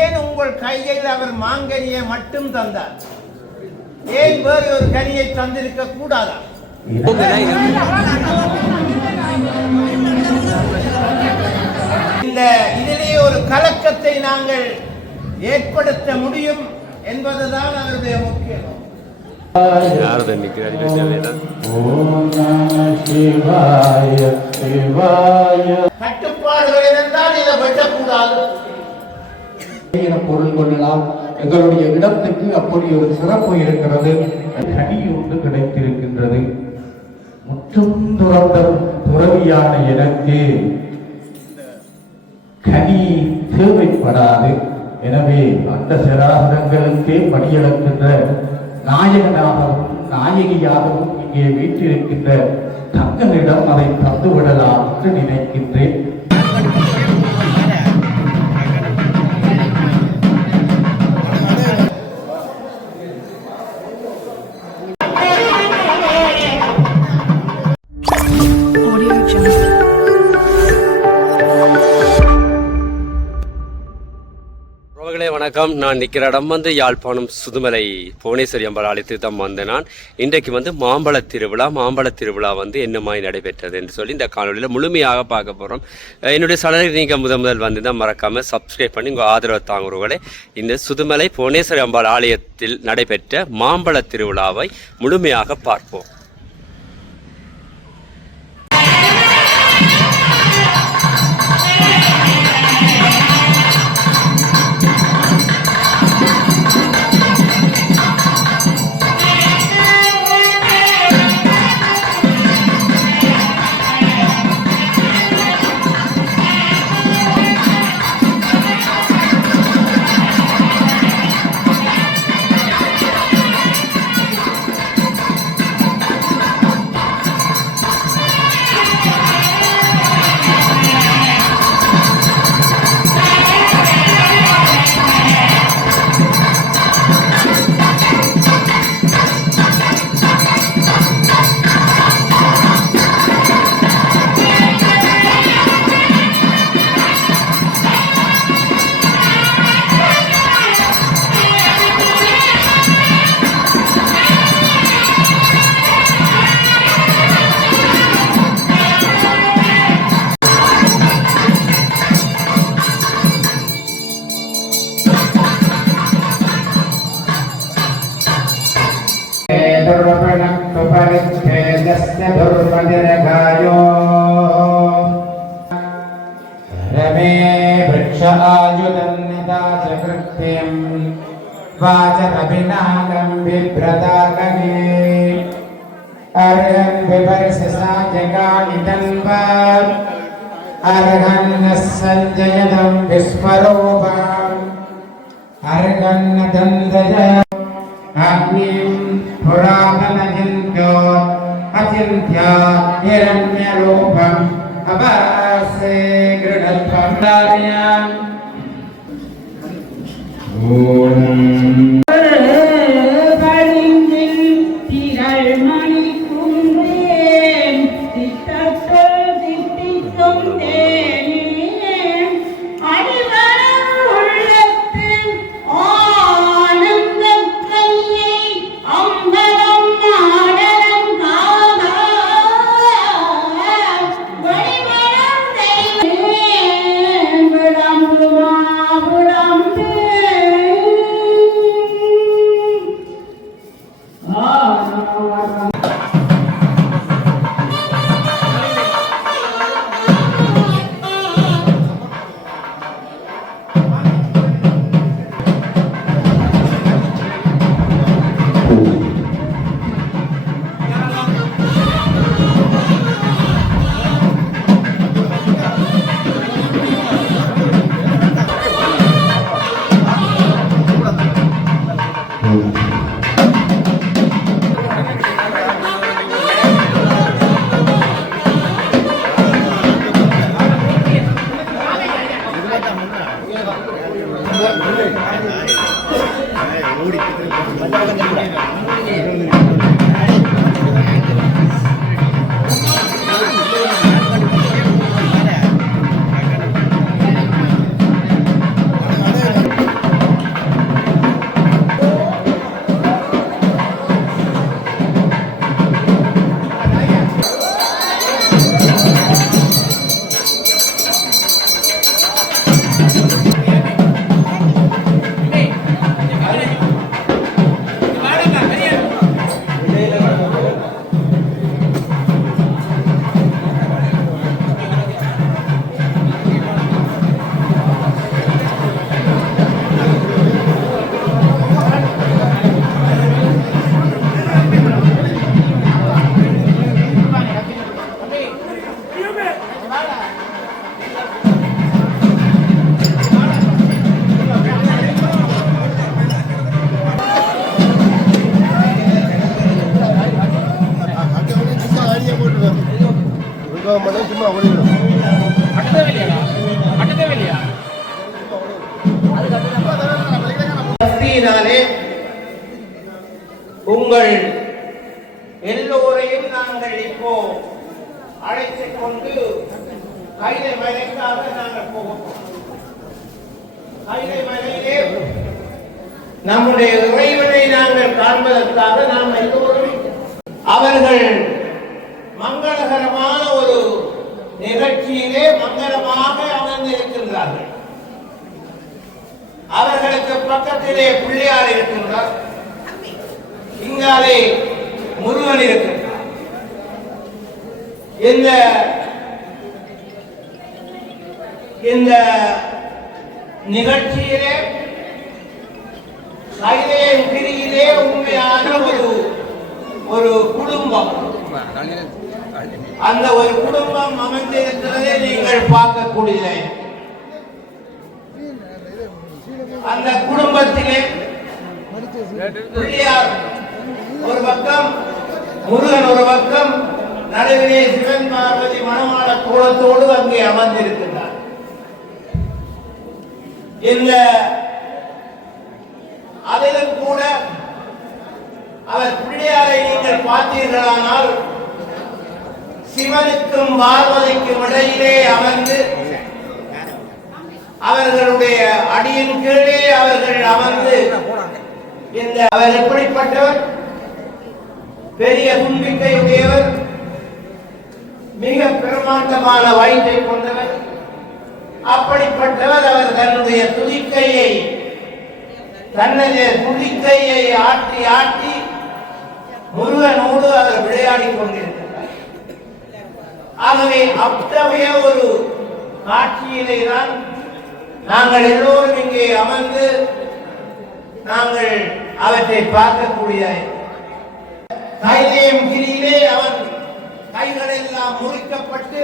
ஏன் உங்கள் கையில் அவர் மாங்கனியை மட்டும் தந்தார்? ஏன் வேறு ஒரு கனியை தந்திருக்க கூடாதா? இந்த இதிலே ஒரு கலக்கத்தை நாங்கள் ஏற்படுத்த முடியும் என்பதுதான் அவருடைய முக்கியம். கட்டுப்பாடுகள் இருந்தால் இதை வெட்டக்கூடாது. பொருள் கொள்ளலாம். எங்களுடைய இடத்துக்கு அப்படி ஒரு சிறப்பு இருக்கிறது. கனி ஒன்று கிடைத்திருக்கின்றது. முற்றும் துறந்த துறவியான எனக்கு கனி தேவைப்படாது. எனவே அந்த சராசரங்களுக்கே படியளக்கின்ற நாயகனாகவும் நாயகியாகவும் இங்கே வீட்டிருக்கின்ற தங்களிடம் அதை தந்துவிடலாம் என்று நினைக்கின்றேன். வணக்கம். நான் நிற்கிற இடம் யாழ்ப்பாணம் சுதுமலை புவனேஸ்வரி அம்பாள் ஆலயத்துக்கு தான் வந்தேன். இன்றைக்கு மாம்பழ திருவிழா என்ன மாதிரி நடைபெற்றது என்று சொல்லி இந்த காணொலியில் முழுமையாக பார்க்க போகிறோம். என்னுடைய சேனலுக்கு நீங்கள் முதல் தான் மறக்காமல் சப்ஸ்கிரைப் பண்ணி உங்கள் ஆதரவை தாங்குறவர்களே. இந்த சுதுமலை புவனேஸ்வரி அம்பாள் ஆலயத்தில் நடைபெற்ற மாம்பழ திருவிழாவை முழுமையாக பார்ப்போம். रमे वृक्ष आयुधन्यता च कृत्यं वाचरभिनादं बिभ्रताकगे अर्हन् विपर्षसा जगानितन्वा अर्हन्नः सञ्जयदं विस्मरोपाम् अर्हन्न दन्दय अग्निं पुरातनचिन्त्यो अचिन्त्या हिरण्यरूपम् अभासे गृणत्वं दार्याम् சக்தியினாலே உங்கள் எல்லோரையும் நாங்கள் இப்போ அழைத்துக் கொண்டு கைலை மலைக்காக நாங்கள் போவோம். கைலை மலையிலே நம்முடைய இறைவனை நாங்கள் காண்பதற்காக நாம் எல்லோரும் அவர்கள் மங்களகரமான ஒரு நிகழ்ச்சியிலே மங்களமாக அமர்ந்திருக்கின்றார்கள். அவர்களுக்கு பக்கத்திலே பிள்ளையார் இருக்கின்றார், இங்காலே முருகன் இருக்கின்றார். இந்த நிகழ்ச்சியிலே கைலையின் பிரியிலே உண்மையான ஒரு குடும்பம், அந்த ஒரு குடும்பம் அமைந்திருக்கிறதை நீங்கள் பார்க்கக்கூடிய அந்த குடும்பத்திலே பிள்ளையார் ஒரு பக்கம், முருகன் ஒரு பக்கம், நடுவிலே சிவன் பார்வதி மணமாள கோலத்தோடு அங்கே அமர்ந்திருக்கின்றார். இந்த அதிலும் கூட அவர் பிள்ளையாரை நீங்கள் பார்த்தீர்களானால் சிவனுக்கும் பார்வதிக்கும் இடையிலே அமர்ந்து அவர்களுடைய அடியின் கீழே அவர்கள் அமர்ந்து அவர் எப்படிப்பட்டவர்? பெரிய தும்பிக்கை உடையவர், மிக பிரமாண்டமான வயிற்றை கொண்டவர். அப்படிப்பட்டவர் அவர் தன்னுடைய துதிக்கையை ஆட்டி ஆட்டி முருகனோடு அவர் விளையாடிக் கொண்டிருக்கிறார். ஆகவே அத்தகைய ஒரு காட்சியிலே தான் நாங்கள் எல்லோரும் இங்கே அமர்ந்து நாங்கள் அவற்றை பார்க்கக்கூடிய கைலையும் கிரியிலே அவன் கைகள் எல்லாம் முறிக்கப்பட்டு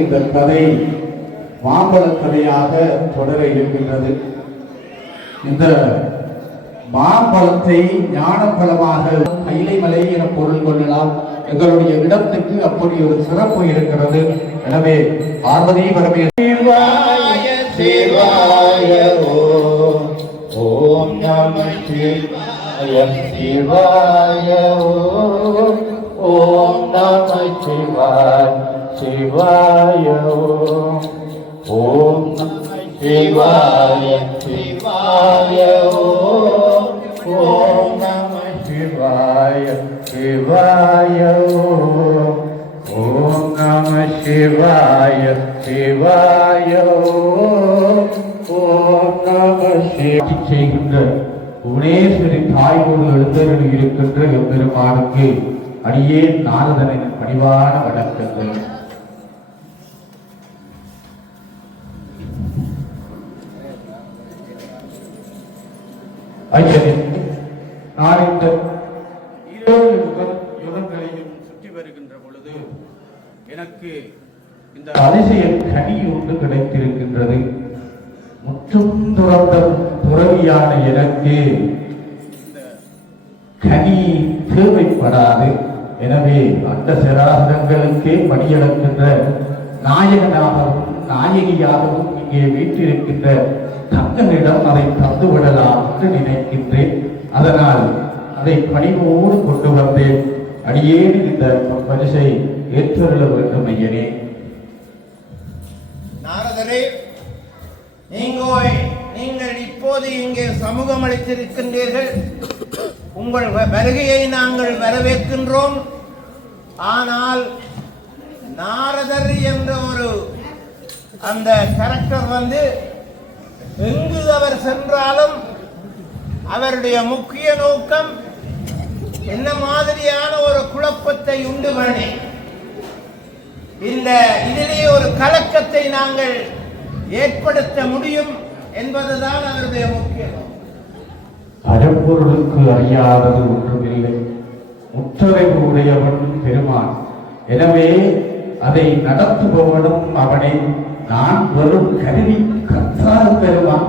இந்த கதை மாம்பழ கதையாக தொடர இருக்கின்றது. இந்த மாம்பழத்தை ஞானப்பழமாக கைலை மலை என பொருள் கொள்ளலாம். எங்களுடைய இடத்துக்கு அப்படி ஒரு சிறப்பு இருக்கிறது. எனவே பார்வதி பரமேஸ்வராய சிவாய ஓம் நம சிவாய சிவாய ஓம் நம சிவாய சிவாய ஓம் நம சிவாய சிவாய ஓம் நம சிவாய சிவாய ஓம் நம சிவாய சிவாய ஓம் நம சிவாய செய்கின்ற புவனேஸ்வரி தாயோடு எழுந்தருள் இருக்கின்ற எம்பெருமானுக்கு அடியே நாரதனின் பணிவான வணக்கங்கள். நான் இந்த யுகங்களையும் சுற்றி வருகின்ற பொழுது எனக்கு இந்த அதிசய கனி ஒன்று கிடைத்திருக்கின்றது. முற்றும் துறந்த துறவியான எனக்கு இந்த கனி தேவைப்படாது. எனவே அந்த சராசரங்களுக்கே படியளக்கின்ற நாயகனாகவும் நாயகியாகவும் இங்கே வீட்டிருக்கின்ற தங்களிடம் அதை தந்துவிடலாம் என்று நினைக்கின்றேன். அதனால் அதை பணிவோடு கொண்டு வந்தேன். அடியேன் இந்த பரிசை ஏற்றுள்ள வேண்டும் ஐயனே. நாரதரே, நீங்கள் இப்போது இங்கே சமூகம் அளித்திருக்கின்றீர்கள். உங்கள் வருகையை நாங்கள் வரவேற்கின்றோம். ஆனால் நாரதர் என்ற ஒரு அந்த கேரக்டர் வந்து எங்கு அவர் சென்றாலும் அவருடைய முக்கிய நோக்கம் என்ன மாதிரியான ஒரு குழப்பத்தை உண்டு பண்ணி இதிலே ஒரு கலக்கத்தை நாங்கள் ஏற்படுத்த முடியும் என்பதுதான் அவருடைய முக்கிய நோக்கம். அறப்பொருளுக்கு அறியாதது ஒன்றுமில்லை, முற்றறிவு உடையவன் பெருமான். எனவே அதை நடத்துபவனும் அவனை. நான் வெறும் கருவி கத்தாத பெருமான்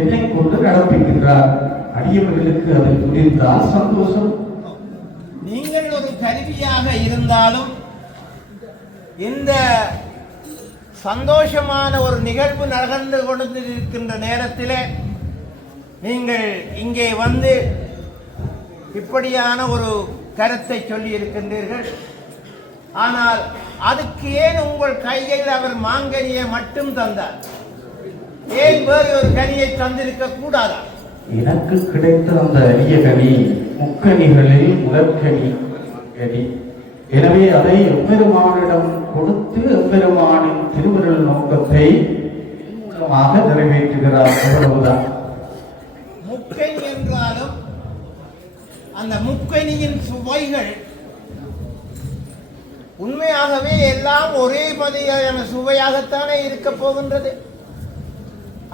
என்னை கொண்டு நடத்துகின்றார். அடியவர்களுக்கு அதை புரிந்தால் சந்தோஷம். நீங்கள் ஒரு கருவியாக இருந்தாலும் இந்த சந்தோஷமான ஒரு நிகழ்வு நடந்து கொண்டிருக்கின்ற நேரத்திலே நீங்கள் இங்கே வந்து இப்படியான ஒரு கருத்தை சொல்லி இருக்கின்றீர்கள். ஆனால் அதுக்கு ஏன் உங்கள் கையில் அவர் மாங்கனியை மட்டும் தந்தார்? ஏன் வேறு ஒரு கனியை தந்திருக்க கூடாதா? எனக்கு கிடைத்த அந்த அரிய கனி முக்கனிகளில் முதற்கனி கனி. எனவே அதை எம்பெருமானிடம் கொடுத்து எம்பெருமானின் திருவருள் நோக்கத்தை மூலமாக நிறைவேற்றுகிறார். அவ்வளவுதான். முக்கனி என்றாலும் அந்த முக்கனியின் சுவைகள் உண்மையாகவே எல்லாம் ஒரே மாதிரியான சுவையாகத்தானே இருக்க போகின்றது.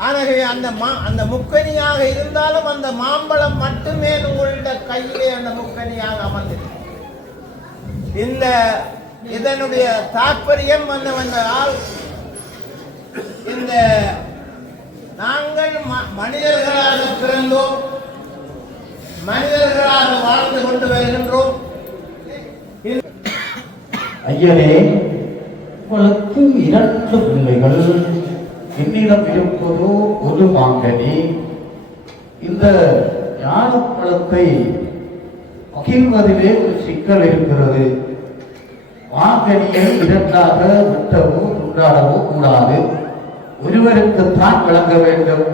ஆகவே அந்த முக்கனியாக இருந்தாலும் அந்த மாம்பழம் மட்டுமே உங்களுடைய கையிலே அந்த முக்கனியாக அமர்ந்திருக்கிறது. இதனுடைய தாற்பயம் என்னவென்றால், இந்த நாங்கள் மனிதர்களாக பிறந்தோம், மனிதர்களாக வாழ்ந்து கொண்டு வருகின்றோம். ஐயனே, உங்களுக்கு 2 பிள்ளைகள், என்னிடம் இருப்பதோ ஒரு மாங்கனி. இந்த ஞானப்பழத்தை பகிர்வதிலே ஒரு சிக்கல் இருக்கிறது. மாங்கனியை 2ஆக வெட்டவோ துண்டாடவோ கூடாது. ஒருவருக்குத்தான் வழங்க வேண்டும்.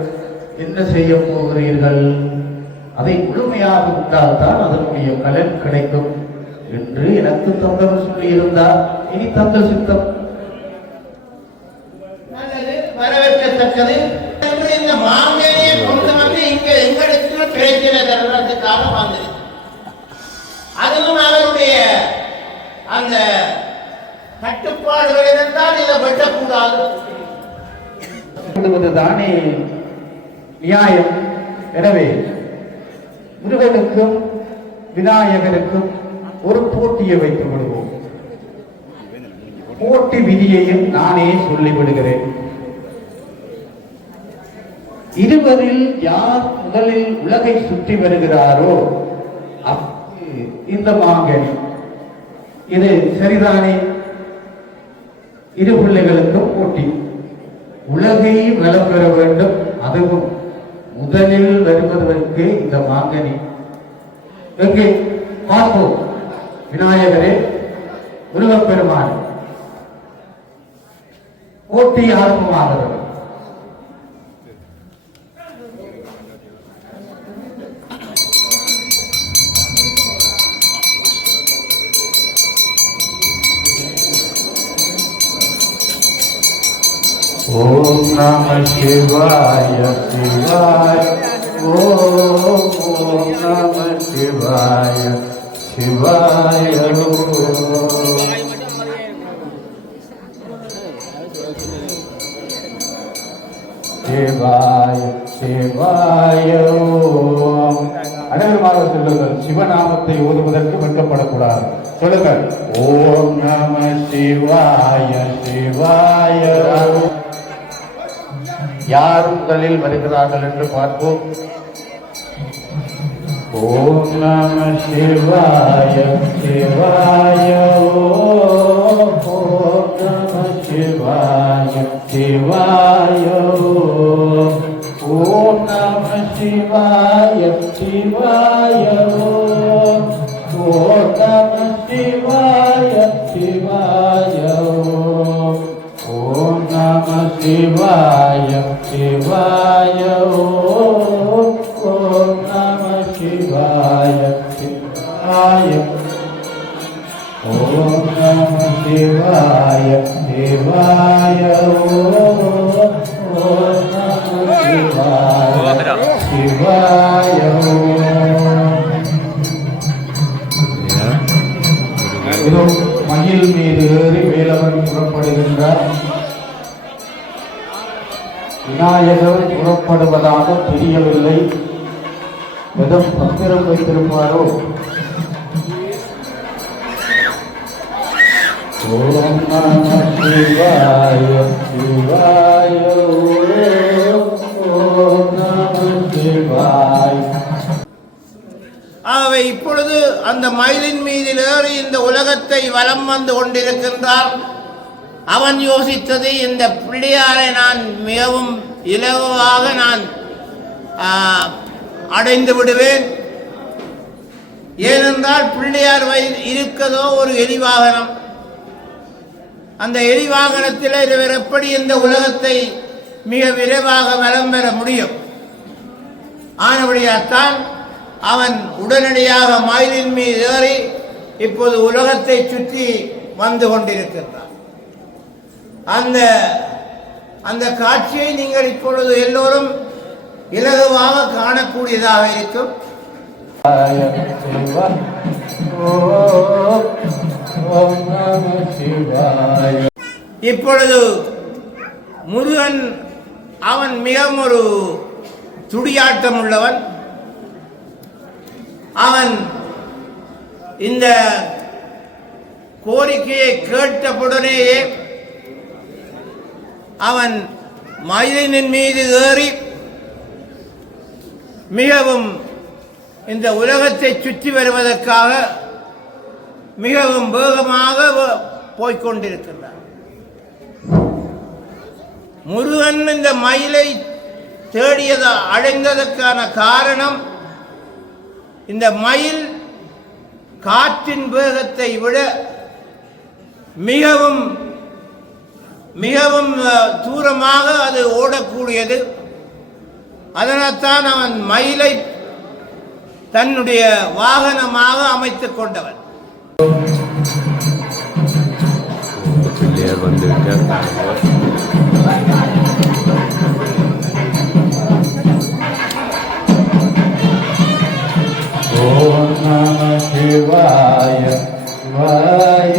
என்ன செய்ய போகிறீர்கள்? அதை முழுமையாக விட்டால்தான் அதனுடைய பலன் கிடைக்கும் என்று எனக்கு தந்தவர் சொல்லியிருந்தார். இனி தங்கள் சித்தம். நல்லது, வரவேற்கத்தக்கது. இந்த மாங்கனியை கொண்டு வந்து இங்க எங்களுக்கு பிரச்சனை தருவதற்காக வந்தது. அதுவும் அவருடைய அந்த கட்டுப்பாடுகள் இருந்தால் இதை வெட்டக்கூடாது தானே நியாயம். எனவே முருகனுக்கும் விநாயகருக்கும் ஒரு போட்டியை வைத்து விடுவோம். போட்டி விதியையும் நானே சொல்லிவிடுகிறேன். இருவரில் யார் முதலில் உலகை சுற்றி வருகிறாரோ இந்த மாங்கனி. இது சரிதானே? 2 பிள்ளைகளுக்கும் போட்டி. உலகை வளம் பெற வேண்டும். அதுவும் முதலில் வருவதற்கு இந்த மாங்கனி. எங்கே பார்ப்போம். விநாயகரே, முருகப்பெருமான், போட்டி ஆரம்பமாகிறது. ஓம் நம சிவாய சிவாய. ஓம் நம சிவாய சிவாய. சிவாய சிவாய. அனைவருமாக சொல்லுங்கள். சிவநாமத்தை ஓதுவதற்கு வெட்கப்படக்கூடாது. சொல்லுங்கள். ஓம் நம சிவாய சிவாய. யார் முதலில் வருகிறார்கள் என்று பார்ப்போம். ஓம் நம சிவாய சிவாய. ஓம் நம சிவாய சிவாய. ஓம் நம சிவாய சிவாய. ஓம் நம சிவாய சிவாய. ஓம் நம சிவாய சிவாய. ஓம் நம சிவாய சிவாய. ஓம் நம சிவாய சிவாய. ஓம் நம சிவாய சிவாய. இதோ மயில் மீது ஏறி வேலவன் புறப்படுகின்றார். விநாயகர் புறப்படுவதாக தெரியவில்லை. எதுவும் பத்திரம் வைத்திருப்பாரோ? ஓம் நம சிவாய சிவாய. ஓம் நம சிவாய. ஆகவே இப்பொழுது அந்த மயிலின் மீதில் ஏறி இந்த உலகத்தை வலம் வந்து கொண்டிருக்கின்றார். அவன் யோசித்தது, இந்த பிள்ளையாரை நான் மிகவும் இலகுவாக நான் அடைந்து விடுவேன். ஏனென்றால் பிள்ளையார் வயது இருக்கதோ ஒரு எரிவாகனம். அந்த எரிவாகனத்தில் இவர் எப்படி இந்த உலகத்தை மிக விரைவாக வலம் பெற முடியும்? ஆனபடியால்தான் அவன் உடனடியாக மயிலின் மீது ஏறி இப்போது உலகத்தை சுற்றி வந்து கொண்டிருக்கின்றான். அந்த காட்சியை நீங்கள் இப்பொழுது எல்லோரும் இலகுவாக காணக்கூடியதாக இருக்கும். இப்பொழுது முருகன் அவன் மிகவும் ஒரு துடியாட்டம் உள்ளவன். அவன் இந்த கோரிக்கையை கேட்டவுடனேயே அவன் மயிலின் மீது ஏறி மிகவும் இந்த உலகத்தை சுற்றி வருவதற்காக மிகவும் வேகமாக போய்கொண்டிருக்கின்றார். முருகன் இந்த மயிலை அடைந்ததற்கான காரணம், இந்த மயில் காற்றின் வேகத்தை விட மிகவும் மிகவும் தூரமாக அது ஓடக்கூடியது. அதனால்தான் அவன் மயிலை தன்னுடைய வாகனமாக அமைத்துக் கொண்டவன். பிள்ளையார் வந்திருக்கார். ஓம் நம சிவாய சிவாய.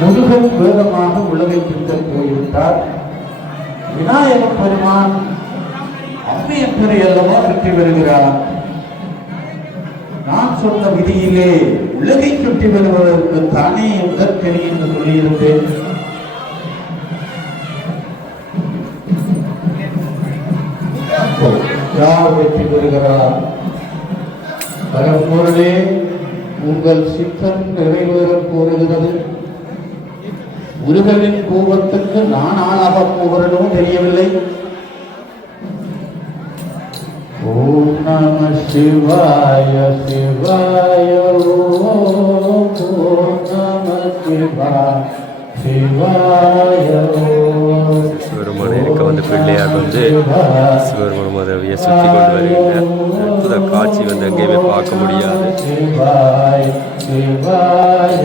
முருகன் வேகமாக உலகை பிடித்தல் போய்விட்டார். விநாயகப் பெருமான் அம்மையப்பரை அல்லவா வெற்றி பெறுகிறார். நான் சொன்ன விதியிலே உலகை சுற்றி வருவதற்கு தானே உடற்கறி என்று சொல்லியிருந்தேன். யார் வெற்றி பெறுகிறார்? பரம்பொருளே, உங்கள் சித்தம் நிறைவேறப் போகிறது. முருகனின் கோபத்துக்கு நான் ஆளாக போகிறனோ தெரியவில்லை. ஓம் நம சிவாய சிவாய. ஓம் நம சிவாய சிவாய. சிவபெருமான் இருக்க வந்து பிள்ளையார் வந்து சிவபெருமான் உதவியை சுற்றி கொண்டு வருகின்றார். அற்புத காட்சி வந்து எங்கேயுமே பார்க்க முடியாது.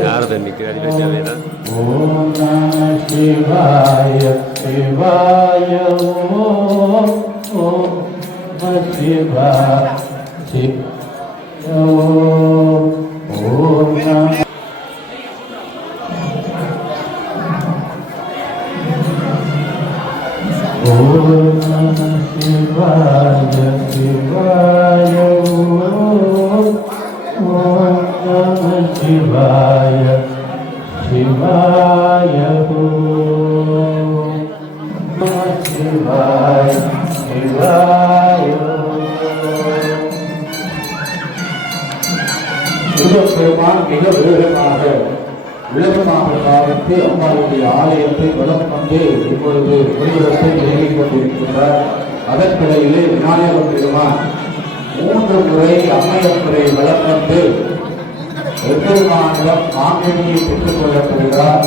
யாரது நிற்கிறார்? வேண்டாம். ஓம் நம சிவாய சிவாய. ஓம் நம சிவாய சிவாய. ஓம் நம சிவாய சிவாய. ஓம் நம சிவாய சிவாய. ஓம் நம சிவாய சிவாய. முருகப்பெருமான் மிக வேகமாக உலகமாக காலத்து அம்மாவுடைய ஆலயத்தை வளம் வந்து இப்பொழுது ஒளிவரத்தை இயங்கிக் கொண்டிருக்கின்றார். அதற்கிடையிலே விநாயகப் பெருமான் 3 முறை அம்மையப்பரை வளம் வந்து எம்பெருமானிடம் மாங்கனியை பெற்றுக் கொள்ளப்படுகிறார்.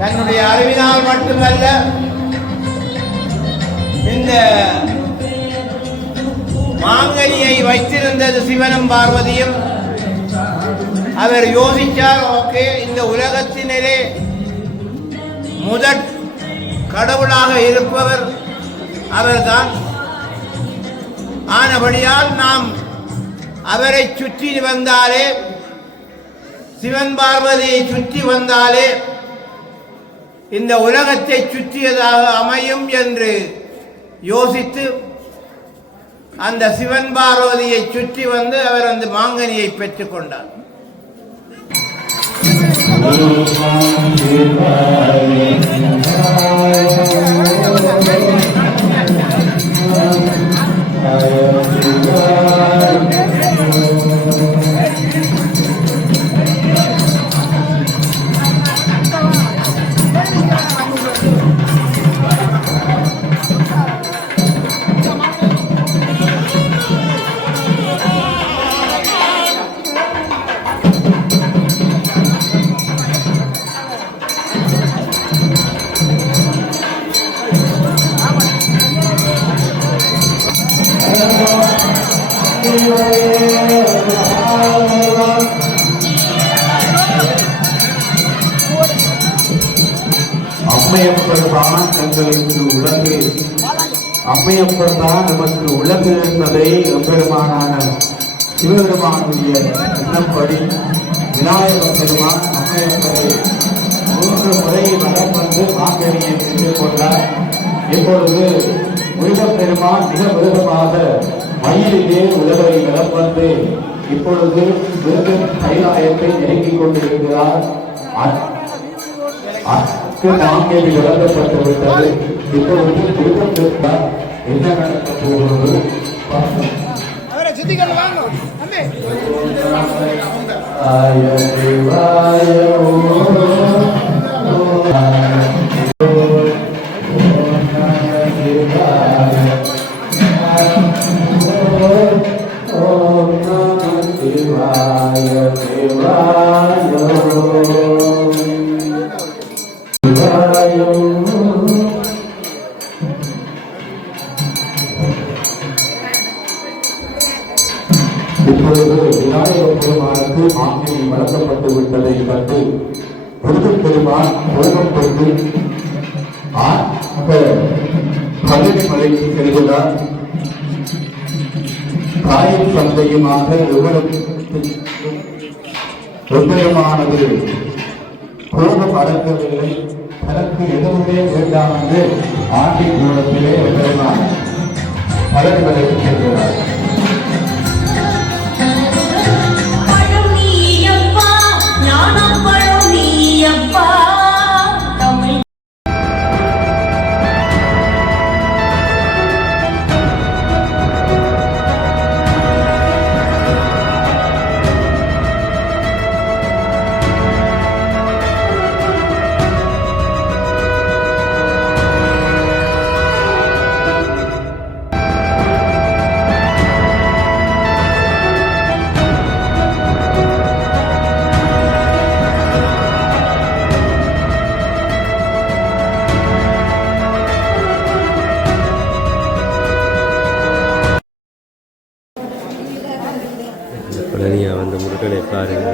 தன்னுடைய அறிவினால் மட்டுமல்ல, இந்த மாங்கனியை வைத்திருந்தது சிவனும் பார்வதியும். அவர் யோசித்தார், ஓகே, இந்த உலகத்தினரே முதற் கடவுளாக இருப்பவர் அவர்தான். ஆனபடியால் நாம் அவரை சுற்றி வந்தாலே, சிவன் பார்வதியை சுற்றி வந்தாலே இந்த உலகத்தை சுற்றியதாக அமையும் என்று யோசித்து அந்த சிவன் பார்வதியை சுற்றி வந்து அவர் அந்த மாங்கனியை பெற்றுக் கொண்டார். அம்மையப்பெருமான் தங்களுக்கு உலகு அம்மையப்பெருமான் நமக்கு உலகு என்பதை எம்பெருமானான சிவபெருமானுடைய எண்ணப்படி விநாயகர் பெருமான் அம்மையப்பரை 3 முறை வலம் வந்து மாங்கனியை பெற்றுக் கொண்டார். இப்பொழுது முருகப்பெருமான் மிக விருதமாக மயிலிலே உலகை வலம் வந்து இப்பொழுது முருகன் கைலாயத்தை நெருங்கிக் கொண்டிருக்கிறார். மாங்கனி வழங்கப்பட்டு விட்டது. இப்பொழுது முருகன் என்ன நடக்க போகிறது இப்பொழுது விநாயகர் பெருமானுக்கு மாங்கனி வழங்கப்பட்டு விட்டதை கண்டு முருகப் பெருமான் உலகம் கொண்டு பழனி மலைக்கு செல்கிறார். தாயும் தந்தையுமாக எவ்வளவுமானது கோபம் அடக்கவில்லை. தனக்கு எதுவுமே வேண்டாம் என்று ஆண்டின் மூலத்திலே பெருமான் பழனி மலைக்கு செல்கிறார். பழனியா வந்து முருகனை பாருங்க.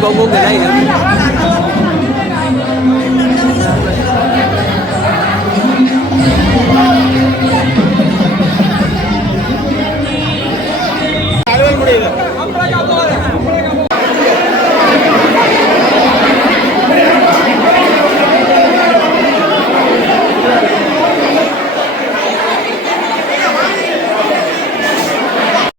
இன்பமும் விளையும்